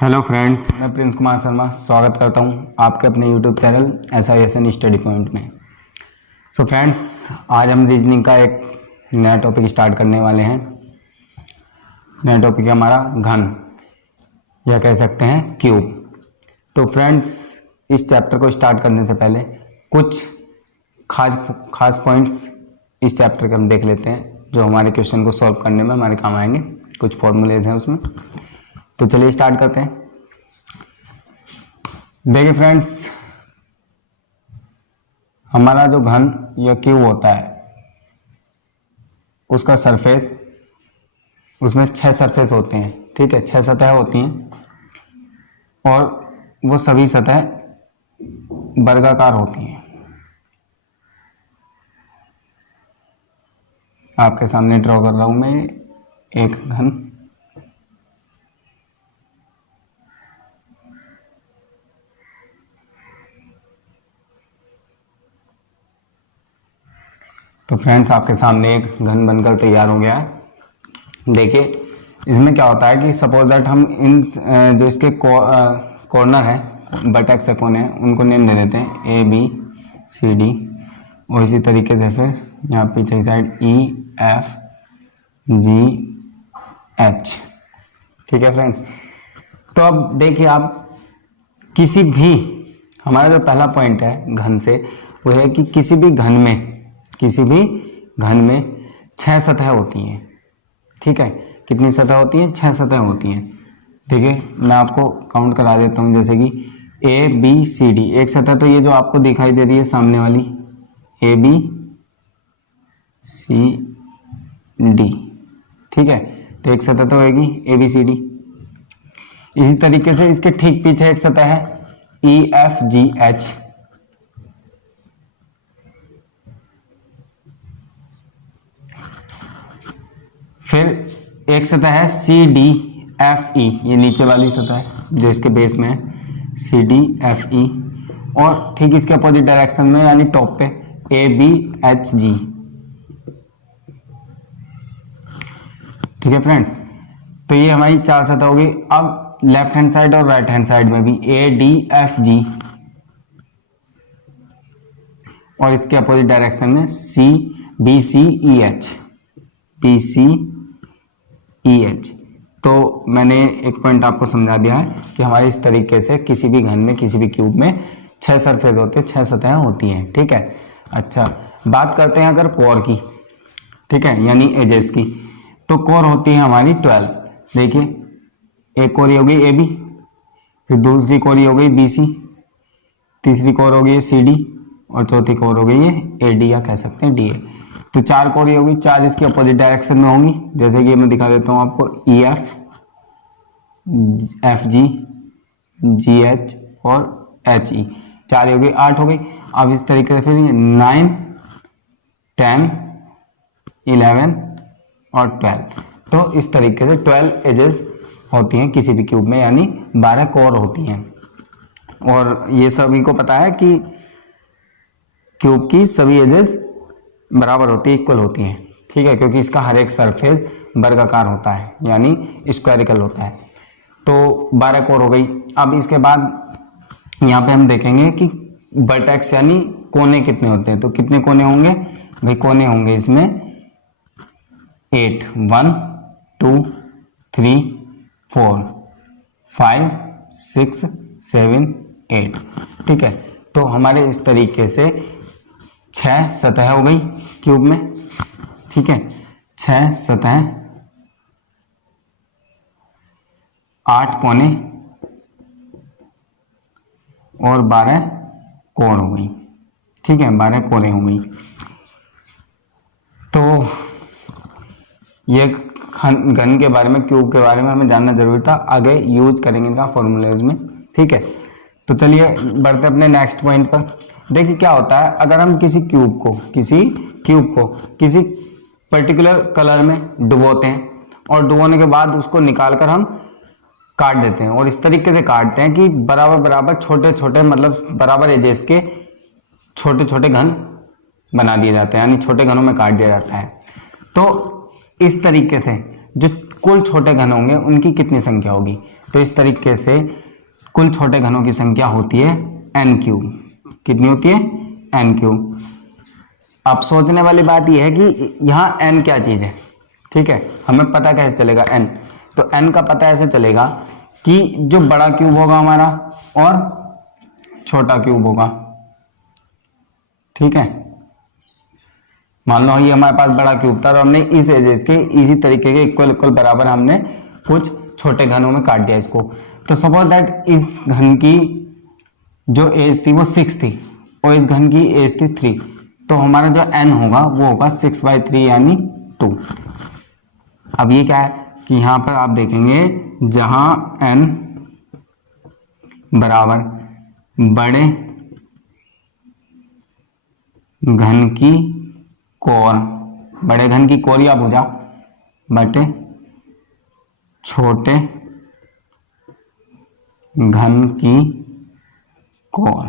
Hello friends, मैं Prince Kumar Sharma स्वागत करता हूं आपके अपने YouTube channel SISN study point में। सो फ्रेंड्स, आज हम रीजनिंग का एक नया टॉपिक स्टार्ट करने वाले हैं। नया टॉपिक है हमारा घन, या कह सकते हैं क्यूब। तो फ्रेंड्स, इस चैप्टर को स्टार्ट करने से पहले कुछ खास पॉइंट्स इस चैप्टर के हम देख लेते हैं, जो हमारे क्वेश्चन को सॉल्व करने में हमारे काम आएंगे। कुछ फॉर्मूलेज हैं उसमें, तो चलिए स्टार्ट करते हैं। देखिए फ्रेंड्स, हमारा जो घन या क्यूब होता है उसका सरफेस, उसमें 6 सरफेस होते हैं। ठीक है, 6 सतह होती हैं और वो सभी सतह वर्गाकार होती हैं। आपके सामने ड्रॉ कर रहा हूं मैं एक घन। तो फ्रेंड्स, आपके सामने एक घन बनकर तैयार हो गया है। देखिए, इसमें क्या होता है कि सपोज दैट हम इन जो इसके कॉर्नर है, वर्टेक्स से कोने हैं, उनको नेम दे देते हैं ABCD, और इसी तरीके से फिर यहाँ पीछे की साइड EFGH। ठीक है फ्रेंड्स, तो अब देखिए आप किसी भी, हमारा जो पहला पॉइंट है घन से, वो है कि किसी भी घन में 6 सतह होती हैं। ठीक है, कितनी सतह होती हैं? 6 सतह होती हैं। देखिए, मैं आपको काउंट करा देता हूं, जैसे कि ABCD एक सतह, तो ये जो आपको दिखाई दे रही है सामने वाली ABCD, ठीक है, तो एक सतह तो होगी ABCD। इसी तरीके से इसके ठीक पीछे एक सतह है EFGH, फिर एक सतह है CDFE, ये नीचे वाली सतह है जो इसके बेस में है, CDFE, और ठीक इसके अपोजिट डायरेक्शन में यानी टॉप पे ABHG। ठीक है फ्रेंड्स, तो ये हमारी 4 सतह हो गई। अब लेफ्ट हैंड साइड और राइट हैंड साइड में भी ADFG, और इसके अपोजिट डायरेक्शन में BCEH। तो मैंने एक पॉइंट आपको समझा दिया है कि हमारे इस तरीके से किसी भी घन में, किसी भी क्यूब में 6 सरफेस होते हैं, 6 सतहें होती हैं। ठीक है, अच्छा बात करते हैं अगर कोर की, ठीक है, यानी एजेस की, तो कोर होती है हमारी 12। देखिए, एक कोर हो गई AB, फिर दूसरी कोर हो गई BC, तीसरी कोर हो गई CD, और चौथी कोर हो गई है AD, या कह सकते हैं DA। तो 4 कोर होगी, 4 इसकी अपोजिट डायरेक्शन में होंगी, जैसे कि मैं दिखा देता हूं आपको EF, FG, GH और HE। 4 हो गई, 8 हो गई। अब इस तरीके से फिर 9, 10, 11 और 12। तो इस तरीके से 12 एजेस होती हैं किसी भी क्यूब में, यानी 12 कोर होती हैं। और ये सभी को पता है कि क्यूब की सभी एजेस बराबर होती है, इक्वल होती हैं। ठीक है, क्योंकि इसका हर एक सरफेस वर्गाकार होता है, यानी स्क्वायरिकल होता है। तो 12 कोर हो गई। अब इसके बाद यहाँ पे हम देखेंगे कि वर्टेक्स यानी कोने कितने होते हैं। तो कितने कोने होंगे भाई? कोने होंगे इसमें 8, 1 2 3 4 5 6 7 8। ठीक है, तो हमारे इस तरीके से 6 सतह हो गई क्यूब में। ठीक है, 6 सतह, 8 कोने और 12 कोण हो गई। ठीक है, 12 कोने हो गई। तो ये घन के बारे में, क्यूब के बारे में हमें जानना जरूरी था, आगे यूज करेंगे इनका फॉर्मूलेज में। ठीक है, तो चलिए बढ़ते अपने नेक्स्ट पॉइंट पर। देखिए क्या होता है, अगर हम किसी क्यूब को किसी पर्टिकुलर कलर में डुबोते हैं, और डुबोने के बाद उसको निकालकर हम काट देते हैं, और इस तरीके से काटते हैं कि बराबर छोटे छोटे, मतलब बराबर एजेस के छोटे छोटे घन बना दिए जाते हैं, यानी छोटे घनों में काट दिया जाता है। तो इस तरीके से जो कुल छोटे घन होंगे उनकी कितनी संख्या होगी? तो इस तरीके से कुल छोटे घनों की संख्या होती है n क्यूब। कितनी होती है? n cube. अब सोचने वाली बात यह है कि यहाँ n क्या चीज है, ठीक है, हमें पता कैसे चलेगा n? तो n का पता ऐसे चलेगा कि जो बड़ा क्यूब होगा हमारा और छोटा क्यूब होगा, ठीक है। मान लो ये हमारे पास बड़ा क्यूब था और हमने इस एजेस के इसी तरीके के इक्वल इक्वल बराबर हमने कुछ छोटे घनों में काट दिया इसको। तो सपोज दैट इस घन की जो एज थी वो 6 थी और इस घन की एज थी 3, तो हमारा जो n होगा वो होगा 6/3 यानी 2। अब ये क्या है कि यहां पर आप देखेंगे जहां n बराबर बड़े घन की कोर, बड़े घन की कोर या भुजा बटे छोटे घन की कोर,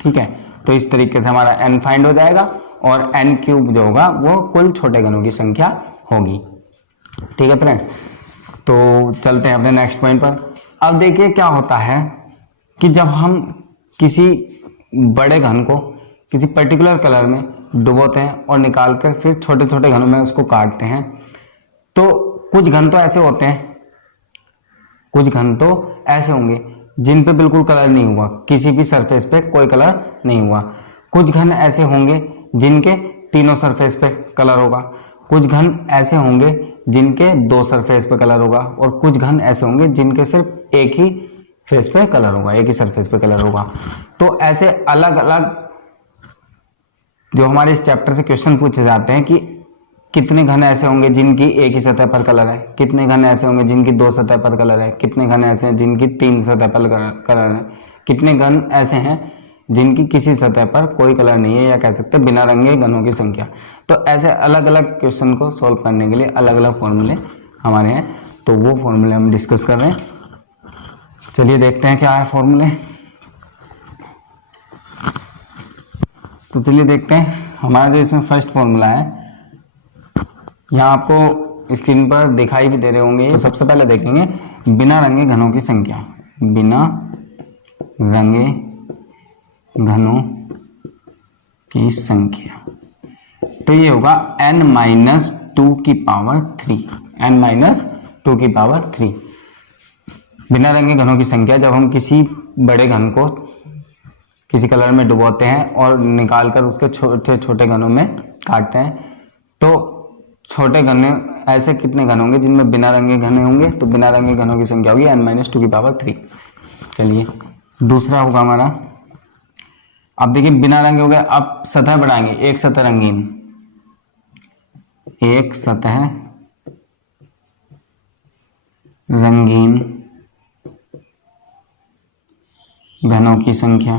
ठीक है। तो इस तरीके से हमारा n फाइंड हो जाएगा और n क्यूब जो होगा वो कुल छोटे घनों की संख्या होगी, ठीक है फ्रेंड्स। तो चलते हैं अपने नेक्स्ट पॉइंट पर। अब देखिए क्या होता है कि जब हम किसी बड़े घन को किसी पर्टिकुलर कलर में डुबोते हैं और निकाल कर फिर छोटे छोटे घनों में उसको काटते हैं, तो कुछ घन तो ऐसे होते हैं, कुछ घन तो ऐसे होंगे जिन पे बिल्कुल कलर नहीं हुआ, किसी भी सरफेस पे कोई कलर नहीं हुआ। कुछ घन ऐसे होंगे जिनके तीनों सरफेस पे कलर होगा, कुछ घन ऐसे होंगे जिनके 2 सरफेस पे कलर होगा और कुछ घन ऐसे होंगे जिनके सिर्फ एक ही फेस पे कलर होगा, एक ही सरफेस पे कलर होगा। तो ऐसे अलग अलग जो हमारे इस चैप्टर से क्वेश्चन पूछे जाते हैं कि कितने घन ऐसे होंगे जिनकी एक ही सतह पर कलर है, कितने घन ऐसे होंगे जिनकी 2 सतह पर कलर है, कितने घन ऐसे हैं जिनकी 3 सतह पर कलर है, कितने घन ऐसे हैं जिनकी किसी सतह पर कोई कलर नहीं है, या कह सकते बिना रंगे घनों की संख्या। तो ऐसे अलग अलग क्वेश्चन को सोल्व करने के लिए अलग अलग फॉर्मूले हमारे हैं, तो वो फॉर्मूले हम डिस्कस कर रहे हैं। चलिए देखते हैं क्या है फॉर्मूले। तो चलिए देखते हैं हमारा जो इसमें फर्स्ट फॉर्मूला है, यहाँ आपको स्क्रीन पर दिखाई भी दे रहे होंगे। तो सबसे पहले देखेंगे बिना रंगे घनों की संख्या, बिना रंगे घनों की संख्या, तो ये होगा n-2 की पावर 3, n-2 की पावर 3। बिना रंगे घनों की संख्या जब हम किसी बड़े घन को किसी कलर में डुबोते हैं और निकालकर उसके छोटे छोटे घनों में काटते हैं, तो छोटे घन ऐसे कितने घन होंगे जिनमें बिना रंगे घने होंगे, तो बिना रंगे घनों की संख्या होगी n-2 की पावर 3। चलिए दूसरा होगा हमारा, अब देखिए बिना रंगे हो गए, अब सतह बढ़ाएंगे, एक सतह रंगीन, एक सतह रंगीन घनों की संख्या,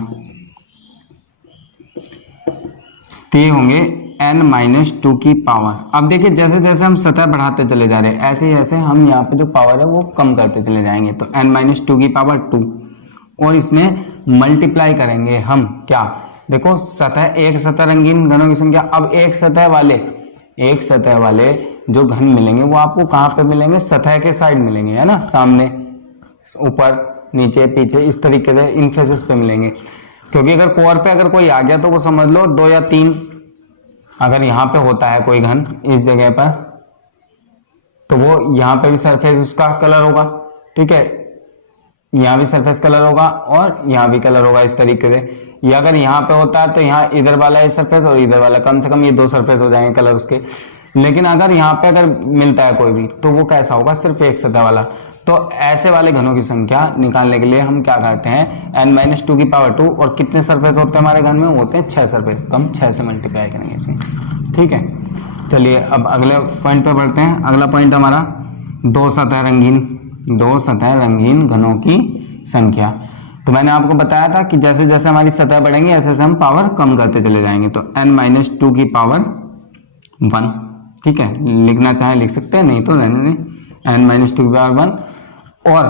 तो ये होंगे n-2 की पावर। अब देखिए जैसे जैसे हम सतह बढ़ाते चले जा रहे हैं ऐसे ही ऐसे हम यहाँ पे जो पावर है वो कम करते चले जाएंगे। तो n-2 की पावर 2 और इसमें मल्टीप्लाई करेंगे हम क्या, देखो सतह, एक सतह रंगीन घनों की संख्या। अब एक सतह वाले जो घन मिलेंगे वो आपको कहाँ पे मिलेंगे, सतह के साइड मिलेंगे, है ना, सामने ऊपर नीचे पीछे इस तरीके से इन फेसेस पे मिलेंगे। क्योंकि अगर कोर पे अगर कोई आ गया तो वो समझ लो 2 या 3, अगर यहाँ पे होता है कोई घन इस जगह पर, तो वो यहाँ पे भी सरफेस उसका कलर होगा, ठीक है, यहाँ भी सरफेस कलर होगा और यहाँ भी कलर होगा इस तरीके से। या अगर यहाँ पे होता है तो यहाँ इधर वाला सरफेस और इधर वाला, कम से कम ये 2 सरफेस हो जाएंगे कलर उसके। लेकिन अगर यहाँ पे अगर मिलता है कोई भी तो वो कैसा होगा, सिर्फ एक सतह वाला। तो ऐसे वाले घनों की संख्या निकालने के लिए हम क्या करते हैं, n-2 की पावर 2, और कितने सरफेस होते हैं हमारे घन में, होते हैं 6 सरफेस, तो हम 6 से मल्टीप्लाई करेंगे इसमें, ठीक है। चलिए अब अगले पॉइंट पे बढ़ते हैं। अगला पॉइंट हमारा 2 सतह रंगीन घनों की संख्या। तो मैंने आपको बताया था कि जैसे जैसे हमारी सतह बढ़ेंगे ऐसे ऐसे हम पावर कम करते चले जाएंगे। तो n-2 की पावर 1, ठीक है, लिखना चाहे लिख सकते हैं, नहीं तो रहने दें, n-2 की पावर 1। और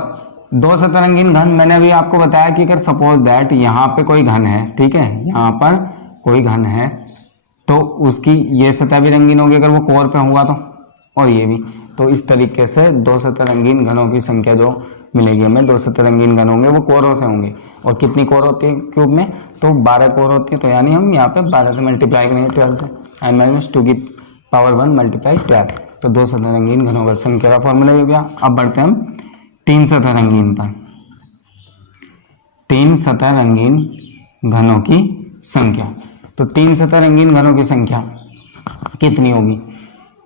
2 सतह रंगीन घन मैंने अभी आपको बताया कि अगर सपोज दैट यहाँ पे कोई घन है, ठीक है, यहाँ पर कोई घन है तो उसकी ये सतह भी रंगीन होगी अगर वो कोर पे हुआ तो, और ये भी। तो इस तरीके से दो सतरंगीन घनों की संख्या जो मिलेगी हमें, दो सतरंगीन घन होंगे वो कोरों से होंगे। और कितनी कोर होती है क्यूब में, तो 12 कोर होती है। तो यानी हम यहाँ पे 12 से मल्टीप्लाई करेंगे 12 से, n-2 की पावर 1 मल्टीप्लाई 12। तो दो सतरंगीन घनों का संख्या का फॉर्मूला हो गया। अब बढ़ते हैं हम तीन सतरंगीन पर। तीन सतरंगीन घनों की संख्या। तो तीन सतरंगीन घनों की संख्या कितनी होगी?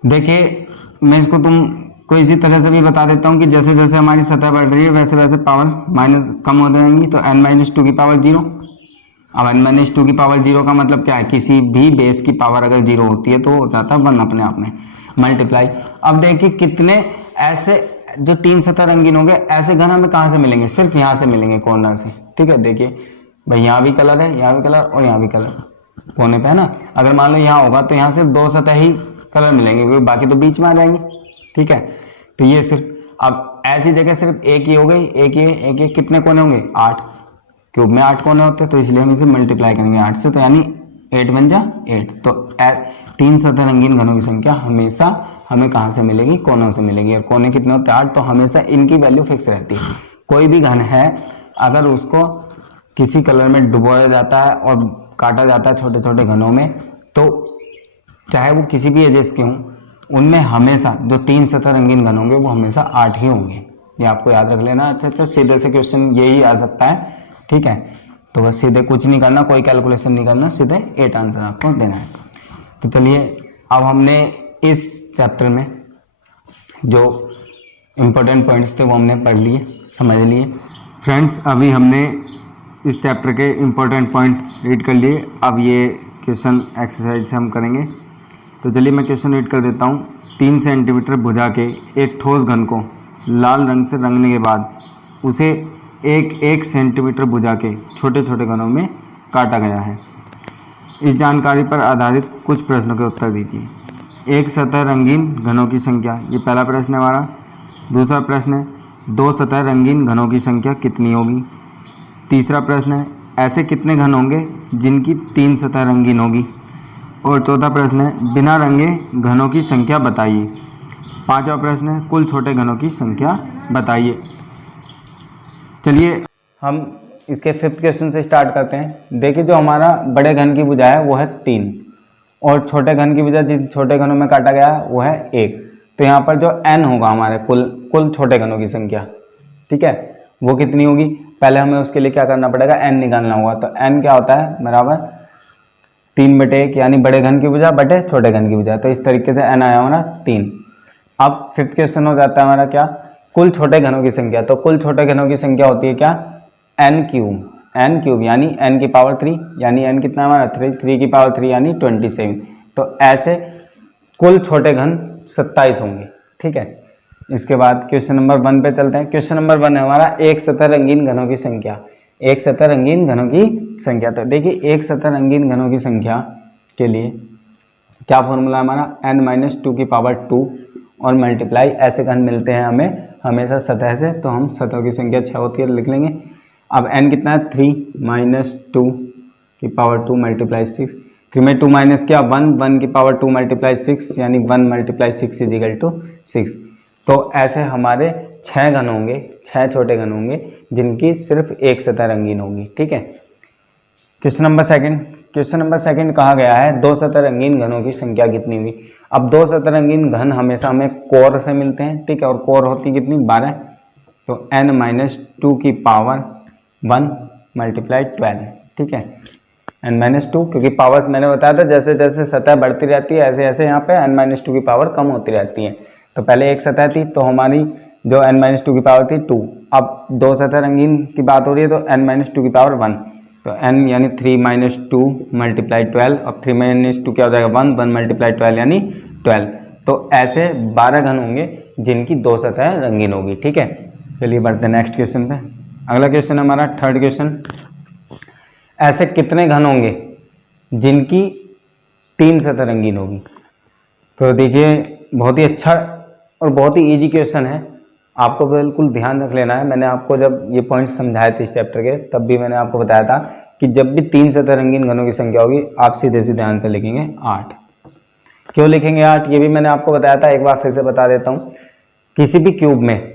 देखिए मैं इसको तुमको इसी तरह से भी बता देता हूँ कि जैसे जैसे हमारी सतह बढ़ रही है वैसे वैसे पावर माइनस कम हो जाएंगी। तो n-2 की पावर 0। अब n-2 की पावर 0 का मतलब क्या है, किसी भी बेस की पावर अगर 0 होती है तो हो जाता है 1 अपने आप में मल्टीप्लाई। अब देखिए कितने ऐसे जो तीन सतरंगीन होंगे ऐसे घन हमें कहाँ से मिलेंगे, सिर्फ यहाँ से मिलेंगे, कॉर्नर से। ठीक है, देखिए भाई यहाँ भी कलर है, यहाँ भी कलर और यहाँ भी कलर कोने पे है ना। अगर मान लो यहाँ होगा तो यहाँ सिर्फ दो सतह ही कलर मिलेंगे क्योंकि बाकी तो बीच में आ जाएंगे। ठीक है, तो ये सिर्फ अब ऐसी जगह सिर्फ एक ही हो गई, एक ही कितने कोने होंगे 8, क्यूब में 8 कोने होते हैं तो इसलिए हम इसे मल्टीप्लाई करेंगे 8 से। तो यानी 8 बन जा 8। तो तीन सतरंगीन घनों की संख्या हमेशा हमें कहाँ से मिलेगी, कोनों से मिलेगी। और कोने कितने होते हैं 8, तो हमेशा इनकी वैल्यू फिक्स रहती है। कोई भी घन है अगर उसको किसी कलर में डुबोया जाता है और काटा जाता है छोटे छोटे घनों में, तो चाहे वो किसी भी एजेस के हों, उनमें हमेशा जो तीन सतरंगीन घन होंगे वो हमेशा 8 ही होंगे। ये आपको याद रख लेना। अच्छा, सीधे से क्वेश्चन यही आ सकता है। ठीक है, तो बस सीधे कुछ नहीं करना, कोई कैलकुलेशन नहीं करना, सीधे 8 आंसर आपको देना है। तो चलिए अब हमने इस चैप्टर में जो इम्पोर्टेंट पॉइंट्स थे वो हमने पढ़ लिए, समझ लिए। फ्रेंड्स अभी हमने इस चैप्टर के इम्पोर्टेंट पॉइंट्स रीड कर लिए। अब ये क्वेश्चन एक्सरसाइज से हम करेंगे। तो चलिए मैं क्वेश्चन रीड कर देता हूँ। 3 सेंटीमीटर भुजा के एक ठोस घन को लाल रंग से रंगने के बाद उसे एक सेंटीमीटर भुजा के छोटे छोटे घनों में काटा गया है। इस जानकारी पर आधारित कुछ प्रश्नों के उत्तर दीजिए। एक सतह रंगीन घनों की संख्या, ये पहला प्रश्न है हमारा। दूसरा प्रश्न है दो सतह रंगीन घनों की संख्या कितनी होगी। तीसरा प्रश्न है ऐसे कितने घन होंगे जिनकी 3 सतह रंगीन होगी। और चौथा प्रश्न है बिना रंगे घनों की संख्या बताइए। पांचवा प्रश्न है कुल छोटे घनों की संख्या बताइए। चलिए हम इसके 5th क्वेश्चन से स्टार्ट करते हैं। देखिए जो हमारा बड़े घन की भुजा है वो है 3 और छोटे घन की भुजा जिन छोटे घनों में काटा गया है वो है 1। तो यहाँ पर जो n होगा हमारे कुल छोटे घनों की संख्या, ठीक है, वो कितनी होगी। पहले हमें उसके लिए क्या करना पड़ेगा, n निकालना होगा। तो n क्या होता है बराबर 3/1 यानी बड़े घन की भुजा बटे छोटे घन की भुजा। तो इस तरीके से n आया हमारा 3। अब 5th क्वेश्चन हो जाता है हमारा क्या, कुल छोटे घनों की संख्या। तो कुल छोटे घनों की संख्या होती है क्या, n क्यूब यानी n की पावर 3 यानी n कितना हमारा 3 की पावर 3 यानी 27। तो ऐसे कुल छोटे घन 27 होंगे। ठीक है, इसके बाद क्वेश्चन नंबर 1 पे चलते हैं। क्वेश्चन नंबर 1 है हमारा एक सतह रंगीन घनों की संख्या। एक सतह रंगीन घनों की संख्या। तो देखिए एक सतह रंगीन घनों की संख्या के लिए क्या फॉर्मूला हमारा, n-2 की पावर 2 और मल्टीप्लाई ऐसे घन मिलते हैं हमें हमेशा सतह से। तो हम सतह की संख्या 6 होती है, लिख लेंगे। अब n कितना है 3 - 2 की पावर 2 मल्टीप्लाई 6। 3 में 2 माइनस किया 1 की पावर 2 मल्टीप्लाई 6 यानी 1 × 6 = 6। तो ऐसे हमारे 6 घन होंगे, 6 छोटे घन होंगे जिनकी सिर्फ एक सतह रंगीन होगी। ठीक है, क्वेश्चन नंबर सेकंड कहा गया है दो सतह रंगीन घनों की संख्या कितनी हुई। अब दो सतह रंगीन घन हमेशा हमें कोर से मिलते हैं। ठीक है, और कोर होती कितनी 12। तो n-2 की पावर 1 मल्टीप्लाई 12। ठीक है, n-2 क्योंकि पावर्स मैंने बताया था जैसे जैसे सतह बढ़ती रहती है ऐसे ऐसे यहाँ पे n-2 की पावर कम होती रहती है। तो पहले एक सतह थी तो हमारी जो n-2 की पावर थी 2। अब दो सतह रंगीन की बात हो रही है तो n-2 की पावर 1। तो n यानी 3 - 2 मल्टीप्लाई 12। अब 3 - 2 क्या हो जाएगा 1 मल्टीप्लाई 12 यानी 12। तो ऐसे 12 घन होंगे जिनकी दो सतह रंगीन होगी। ठीक है, चलिए बढ़ते हैं नेक्स्ट क्वेश्चन पे। अगला क्वेश्चन है हमारा 3rd क्वेश्चन। ऐसे कितने घन होंगे जिनकी 3 सतह रंगीन होगी। तो देखिए बहुत ही अच्छा और बहुत ही इजी क्वेश्चन है, आपको बिल्कुल ध्यान रख लेना है। मैंने आपको जब ये पॉइंट्स समझाए थे इस चैप्टर के तब भी मैंने आपको बताया था कि जब भी 3 सतह रंगीन घनों की संख्या होगी आप सीधे सीधे आंसर लिखेंगे 8। क्यों लिखेंगे 8, ये भी मैंने आपको बताया था, एक बार फिर से बता देता हूँ। किसी भी क्यूब में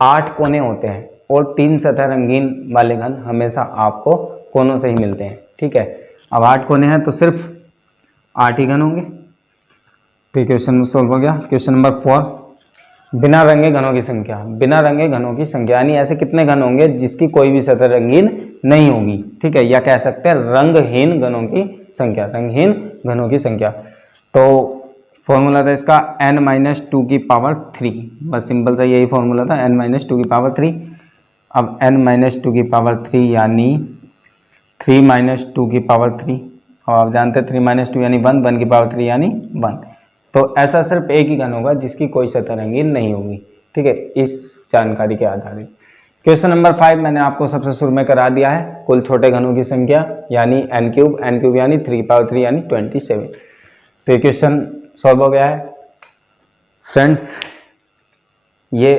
8 कोने होते हैं और 3 सतह रंगीन वाले घन हमेशा आपको कोनों से ही मिलते हैं, ठीक है। अब 8 कोने हैं तो सिर्फ 8 ही घन होंगे। तो क्वेश्चन सोल्व हो गया। क्वेश्चन नंबर 4, बिना रंगे घनों की संख्या। बिना रंगे घनों की संख्या यानी ऐसे कितने घन होंगे जिसकी कोई भी सतह रंगीन नहीं होगी, ठीक है, या कह सकते हैं रंगहीन घनों की संख्या, रंगहीन घनों की संख्या। तो फॉर्मूला था इसका n-2 की पावर 3, बस सिंपल सा यही फॉर्मूला था, n-2 की पावर 3। अब n-2 की पावर 3 यानी 3-2 की पावर 3, और आप जानते हैं 3-2 यानी 1, 1 की पावर 3 यानी 1। तो ऐसा सिर्फ एक ही घन होगा जिसकी कोई सतह रंगीन नहीं होगी, ठीक है, इस जानकारी के आधारित। क्वेश्चन नंबर 5 मैंने आपको सबसे शुरू में करा दिया है, कुल छोटे घनों की संख्या यानी n³ यानी 3 यानी 27। तो ये क्वेश्चन सॉल्व हो गया है फ्रेंड्स। ये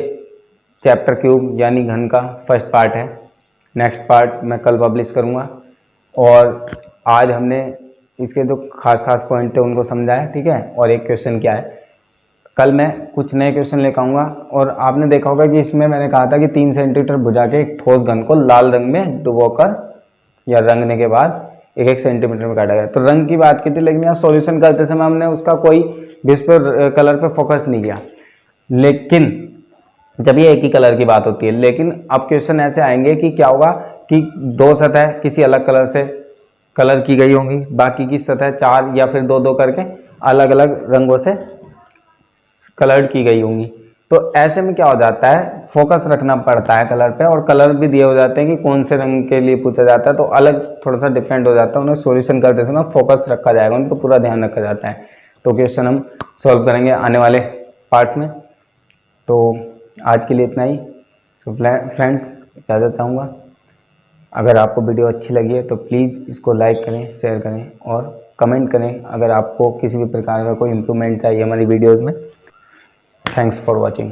चैप्टर क्यूब यानी घन का फर्स्ट पार्ट है। नेक्स्ट पार्ट मैं कल पब्लिश करूँगा, और आज हमने इसके जो खास पॉइंट थे उनको समझा है, ठीक है। और एक क्वेश्चन क्या है, कल मैं कुछ नए क्वेश्चन लेकर आऊँगा। और आपने देखा होगा कि इसमें मैंने कहा था कि 3 सेंटीमीटर भुजा के एक ठोस घन को लाल रंग में डुबोकर या रंगने के बाद 1-1 सेंटीमीटर में काटा गया। तो रंग की बात की थी, लेकिन यहाँ सॉल्यूशन करते समय हमने उसका कोई बेस पर कलर पे फोकस नहीं किया, लेकिन जब ये एक ही कलर की बात होती है। लेकिन अब क्वेश्चन ऐसे आएंगे कि क्या होगा कि 2 सतह किसी अलग कलर से कलर की गई होंगी, बाकी की सतह 4 या फिर 2-2 करके अलग अलग रंगों से कलर की गई होंगी। तो ऐसे में क्या हो जाता है, फोकस रखना पड़ता है कलर पे, और कलर भी दिए हो जाते हैं कि कौन से रंग के लिए पूछा जाता है, तो अलग थोड़ा सा डिफरेंट हो जाता है। उन्हें सॉल्यूशन करते समय फोकस रखा जाएगा, उनको पूरा ध्यान रखा जाता है। तो क्वेश्चन हम सॉल्व करेंगे आने वाले पार्ट्स में। तो आज के लिए इतना ही। सो फ्रेंड्स, इजाज़त चाहूँगा। अगर आपको वीडियो अच्छी लगी है तो प्लीज़ इसको लाइक करें, शेयर करें और कमेंट करें अगर आपको किसी भी प्रकार का कोई इम्प्रूवमेंट चाहिए हमारी वीडियोज़ में। Thanks for watching.